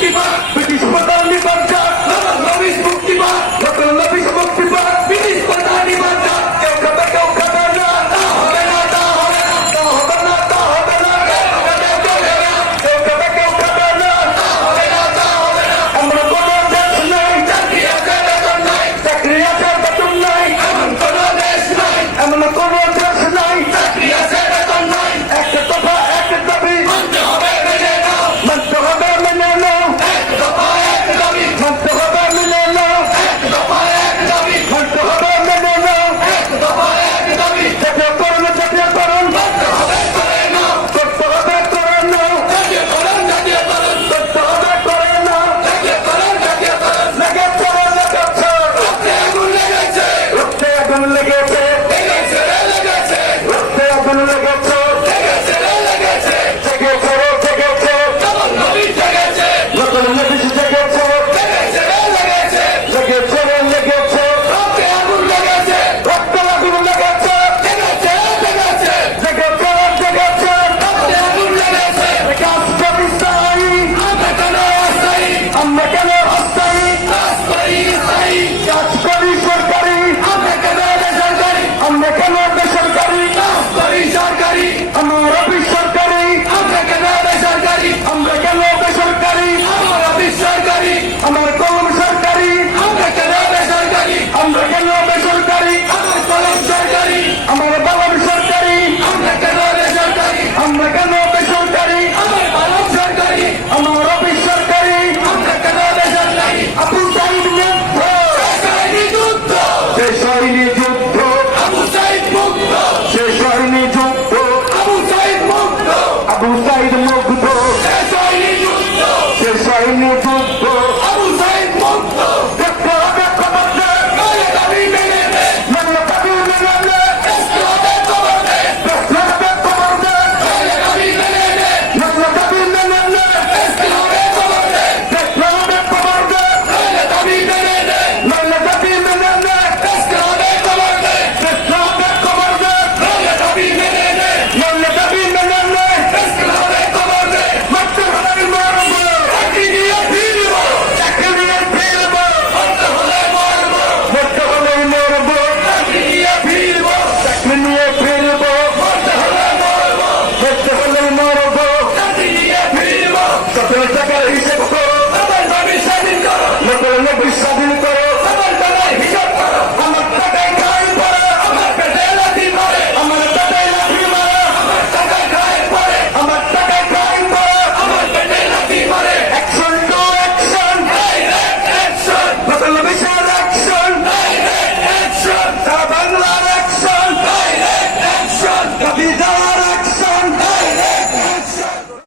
Keep up!